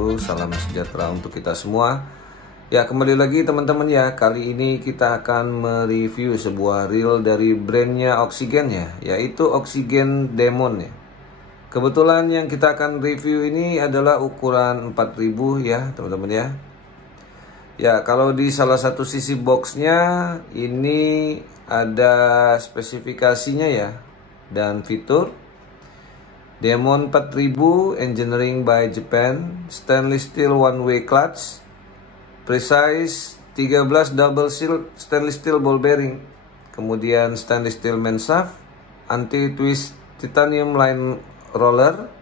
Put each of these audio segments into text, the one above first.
wabarakatuh. Salam sejahtera untuk kita semua. Ya, kembali lagi teman-teman ya. Kali ini kita akan mereview sebuah reel dari brandnya Oxygen ya, yaitu Oxygen Demon ya. Kebetulan yang kita akan review ini adalah ukuran 4000 ya teman-teman ya. Ya, kalau di salah satu sisi boxnya ini ada spesifikasinya ya dan fitur. Demon 4000 Engineering by Japan, stainless steel one way clutch, precise 13 double seal stainless steel ball bearing, kemudian stainless steel main shaft, anti twist titanium line roller,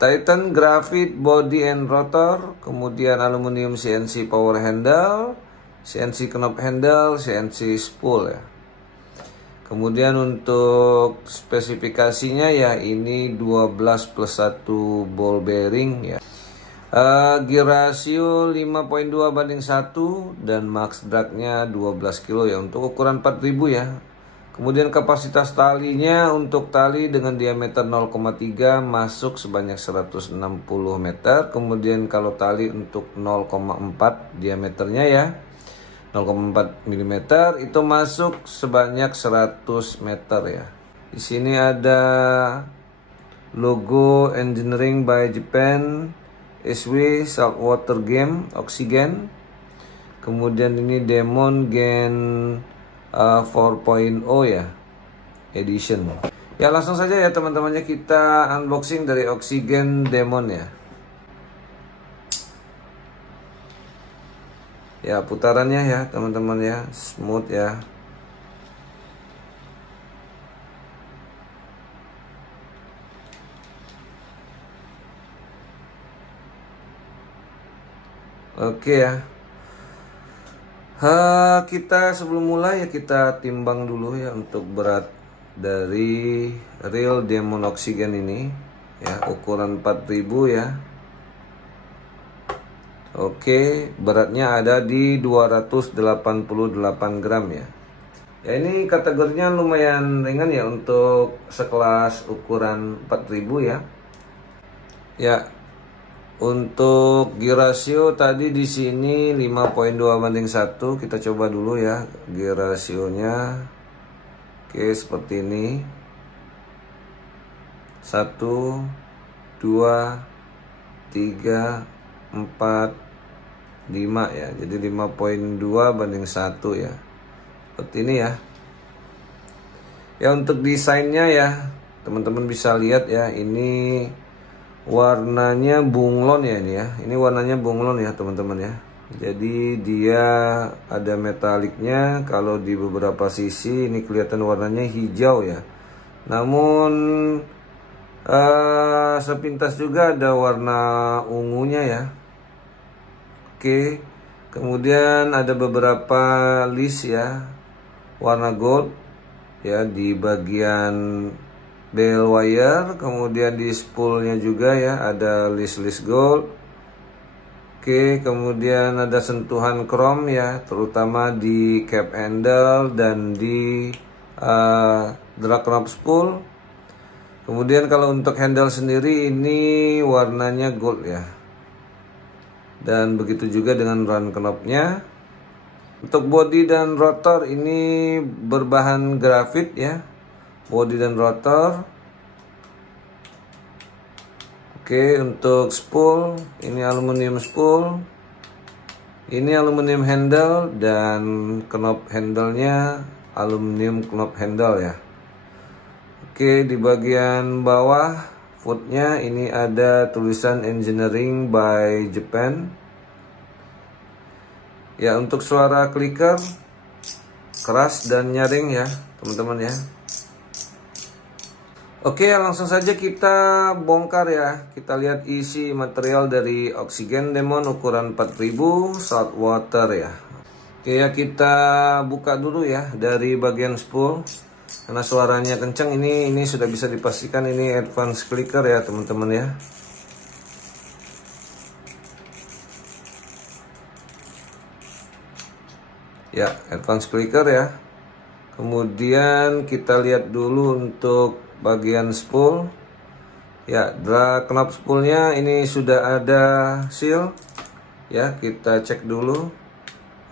Titan graphite body and rotor, kemudian aluminium CNC power handle, CNC knob handle, CNC spool ya. Kemudian untuk spesifikasinya ya ini 12+1 ball bearing ya. Gear ratio 5.2/1 dan max dragnya 12 kilo ya untuk ukuran 4000 ya. Kemudian kapasitas talinya untuk tali dengan diameter 0,3 masuk sebanyak 160 meter. Kemudian kalau tali untuk 0,4 diameternya ya 0,4 mm itu masuk sebanyak 100 meter ya. Di sini ada logo Engineering by Japan, SW Saltwater Game Oxygen. Kemudian ini Demon Gen 4.0 ya edition. Ya, langsung saja ya teman-temannya kita unboxing dari Oxygen Demon ya. Ya, putarannya ya teman-teman ya, smooth ya. Oke ya. Kita sebelum mulai ya kita timbang dulu ya untuk berat dari reel Demon Oxygen ini ya, ukuran 4000 ya. Oke, beratnya ada di 288 gram ya. Ya, ini kategorinya lumayan ringan ya untuk sekelas ukuran 4000 ya. Ya, untuk gear ratio tadi di sini 5.2/1. Kita coba dulu ya gear rasionya. Oke, seperti ini. 1 2 3 4 5 ya. Jadi 5.2/1 ya. Seperti ini ya. Ya, untuk desainnya ya teman-teman bisa lihat ya, ini warnanya bunglon ya ini ya. Ini warnanya bunglon ya teman-teman ya. Jadi dia ada metaliknya. Kalau di beberapa sisi ini kelihatan warnanya hijau ya. Namun sepintas juga ada warna ungunya ya. Oke, kemudian ada beberapa list ya warna gold ya di bagian bell wire, kemudian di spoolnya juga ya ada list gold. Oke, kemudian ada sentuhan chrome ya, terutama di cap handle dan di drag knob spool. Kemudian kalau untuk handle sendiri ini warnanya gold ya. Dan begitu juga dengan run knobnya. Untuk body dan rotor ini berbahan grafit ya. Body dan rotor. Oke, untuk spool ini aluminium spool. Ini aluminium handle dan knob handle-nya aluminium knob handle ya. Oke, di bagian bawah footnya ini ada tulisan Engineering by Japan. Ya, untuk suara clicker keras dan nyaring ya teman-teman ya. Oke, langsung saja kita bongkar ya. Kita lihat isi material dari Oxygen Demon ukuran 4000 saltwater ya. Oke ya, kita buka dulu ya dari bagian spool. Karena suaranya kencang, ini sudah bisa dipastikan ini advance clicker ya teman-teman ya. Ya, advance clicker ya. Kemudian kita lihat dulu untuk bagian spool. Ya, drag knob spoolnya ini sudah ada seal. Ya, kita cek dulu.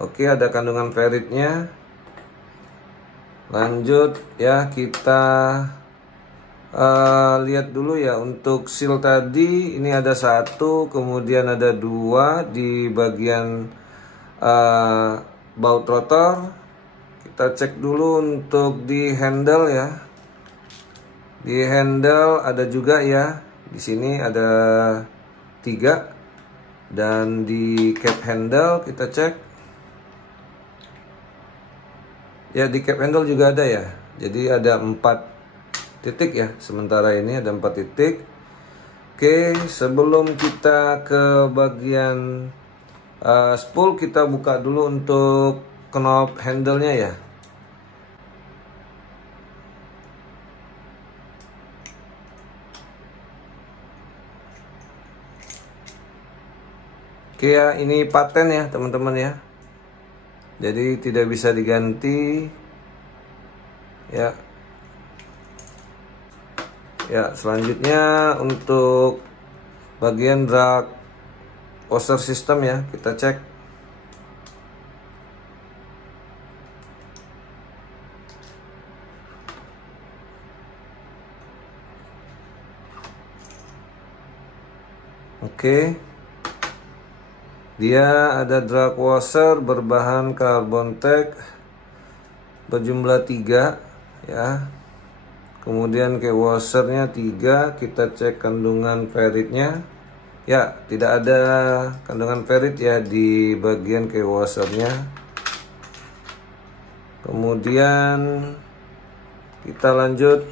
Oke, ada kandungan ferritnya. Lanjut ya, kita lihat dulu ya untuk seal tadi. Ini ada 1, kemudian ada 2 di bagian baut rotor. Kita cek dulu untuk di handle ya. Di handle ada juga ya. Di sini ada 3. Dan di cap handle kita cek. Ya, di cap handle juga ada ya. Jadi ada 4 titik ya. Sementara ini ada 4 titik. Oke, sebelum kita ke bagian spool, kita buka dulu untuk knob handle-nya ya. Oke ya, ini paten ya teman-teman ya. Jadi tidak bisa diganti. Ya. Ya, selanjutnya untuk bagian drag washer system ya, kita cek. Oke. Dia ada drag washer berbahan carbon tech berjumlah 3 ya. Kemudian ke washernya 3, kita cek kandungan ferritnya. Ya, tidak ada kandungan ferrit ya di bagian ke washernya. Kemudian kita lanjut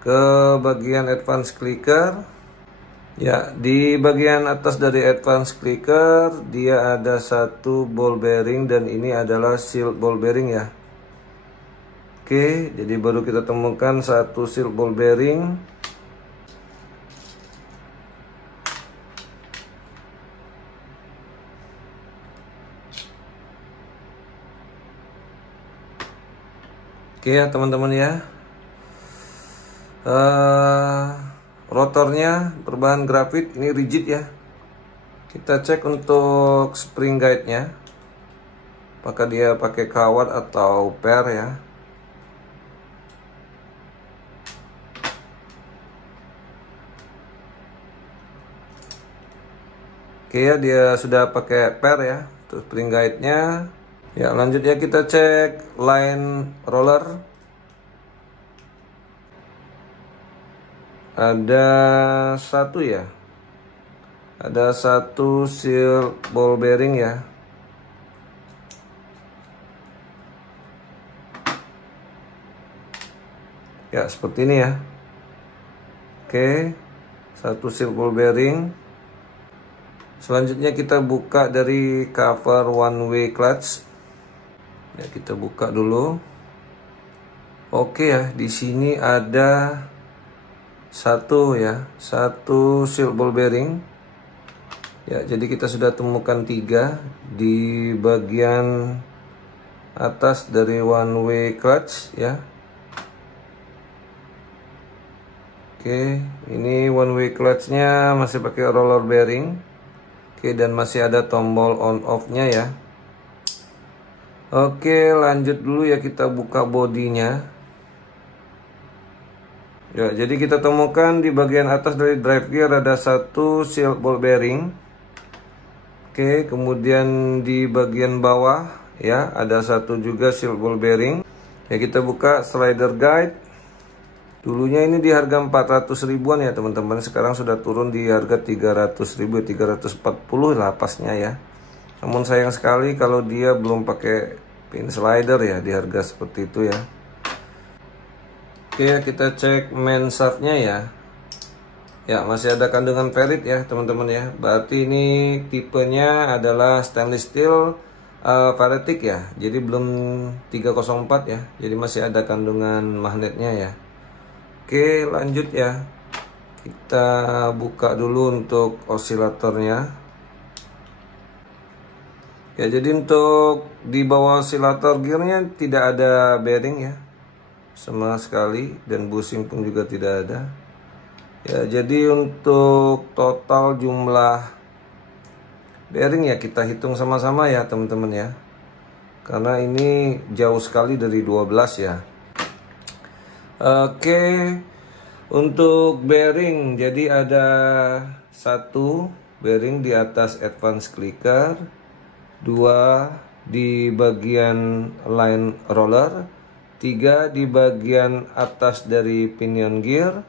ke bagian advance clicker. Ya, di bagian atas dari advance clicker dia ada 1 ball bearing dan ini adalah seal ball bearing ya. Oke, jadi baru kita temukan 1 seal ball bearing. Oke ya teman-teman ya. Rotornya berbahan grafit, ini rigid ya. Kita cek untuk spring guide-nya. Apakah dia pakai kawat atau per ya. Oke ya, dia sudah pakai per ya. Terus spring guide-nya. Ya, lanjut ya, kita cek line roller. Ada 1 ya. Ada 1 seal ball bearing ya. Ya, seperti ini ya. Oke, 1 seal ball bearing. Selanjutnya kita buka dari cover one way clutch. Ya, kita buka dulu. Oke ya, di sini ada 1 ya, 1 seal ball bearing. Ya, jadi kita sudah temukan 3 di bagian atas dari one way clutch ya. Oke, ini one way clutchnya masih pakai roller bearing. Oke, dan masih ada tombol on off-nya ya. Oke, lanjut dulu ya, kita buka bodinya. Ya, jadi kita temukan di bagian atas dari drive gear ada 1 seal ball bearing. Oke, kemudian di bagian bawah ya ada 1 juga seal ball bearing. Ya, kita buka slider guide. Dulunya ini di harga 400 ribuan ya teman-teman. Sekarang sudah turun di harga 300 ribu, 340 lah pasnya ya. Namun sayang sekali kalau dia belum pakai pin slider ya di harga seperti itu ya. Oke, kita cek main shaftnya ya. Ya, masih ada kandungan ferrit ya teman-teman ya. Berarti ini tipenya adalah stainless steel ferritic ya. Jadi belum 304 ya. Jadi masih ada kandungan magnetnya ya. Oke, lanjut ya. Kita buka dulu untuk osilatornya. Ya, jadi untuk di bawah osilator gearnya tidak ada bearing ya sama sekali, dan bushing pun juga tidak ada. Ya, jadi untuk total jumlah bearing ya kita hitung sama-sama ya teman-teman ya. Karena ini jauh sekali dari 12 ya. Oke, untuk bearing jadi ada satu bearing di atas advance clicker, dua di bagian line roller, tiga di bagian atas dari pinion gear,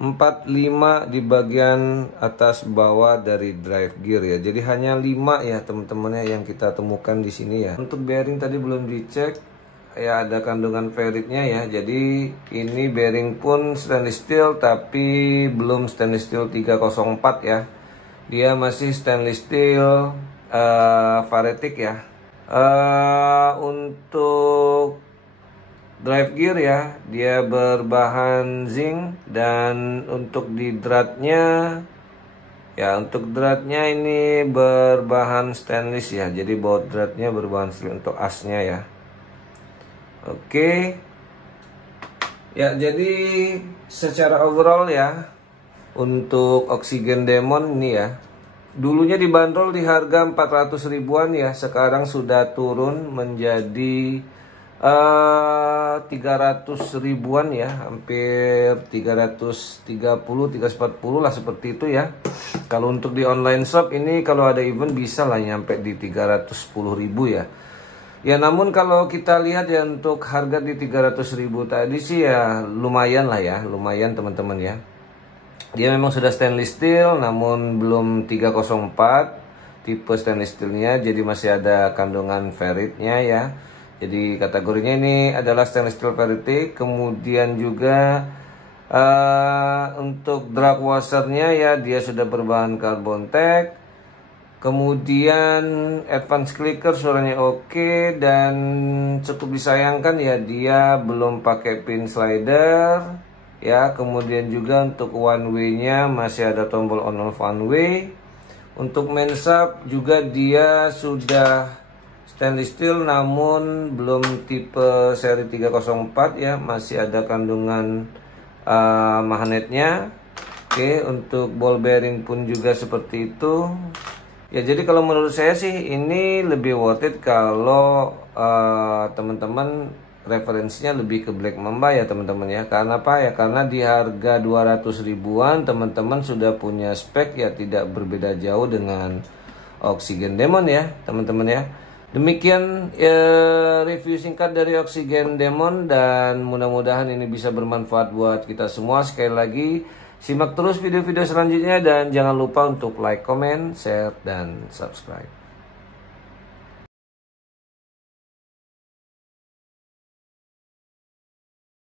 4, 5 di bagian atas bawah dari drive gear ya. Jadi hanya 5 ya teman-teman ya yang kita temukan di sini ya. Untuk bearing tadi belum dicek ya, ada kandungan ferritnya ya. Jadi ini bearing pun stainless steel tapi belum stainless steel 304 ya. Dia masih stainless steel ferritic ya. Untuk drive gear ya, dia berbahan zinc, dan untuk di dratnya ya, untuk dratnya ini berbahan stainless ya. Jadi baut dratnya berbahan stainless untuk asnya ya. Oke. Ya, jadi secara overall ya untuk Oxygen Demon ini ya, dulunya dibanderol di harga 400 ribuan ya, sekarang sudah turun menjadi 300 ribuan ya, hampir 330 340 lah seperti itu ya. Kalau untuk di online shop ini kalau ada event bisa lah nyampe di 310 ribu ya. Ya, namun kalau kita lihat ya untuk harga di 300 ribu tadi sih ya lumayan lah ya, lumayan teman-teman ya. Dia memang sudah stainless steel namun belum 304 tipe stainless steelnya, jadi masih ada kandungan ferritnya ya. Jadi kategorinya ini adalah stainless steel ferritic. Kemudian juga untuk drag washernya ya, dia sudah berbahan carbon tech. Kemudian advance clicker suaranya oke, dan cukup disayangkan ya dia belum pakai pin slider ya. Kemudian juga untuk one way nya masih ada tombol on off one way. Untuk main shaft juga dia sudah stainless steel namun belum tipe seri 304 ya, masih ada kandungan magnetnya. Oke, untuk ball bearing pun juga seperti itu. Ya, jadi kalau menurut saya sih ini lebih worth it kalau teman-teman referensinya lebih ke Black Mamba ya teman-teman ya. Karena apa ya? Karena di harga 200 ribuan teman-teman sudah punya spek ya, tidak berbeda jauh dengan Oxygen Demon ya teman-teman ya. Demikian review singkat dari Oxygen Demon, dan mudah-mudahan ini bisa bermanfaat buat kita semua. Sekali lagi, simak terus video-video selanjutnya dan jangan lupa untuk like, comment, share, dan subscribe.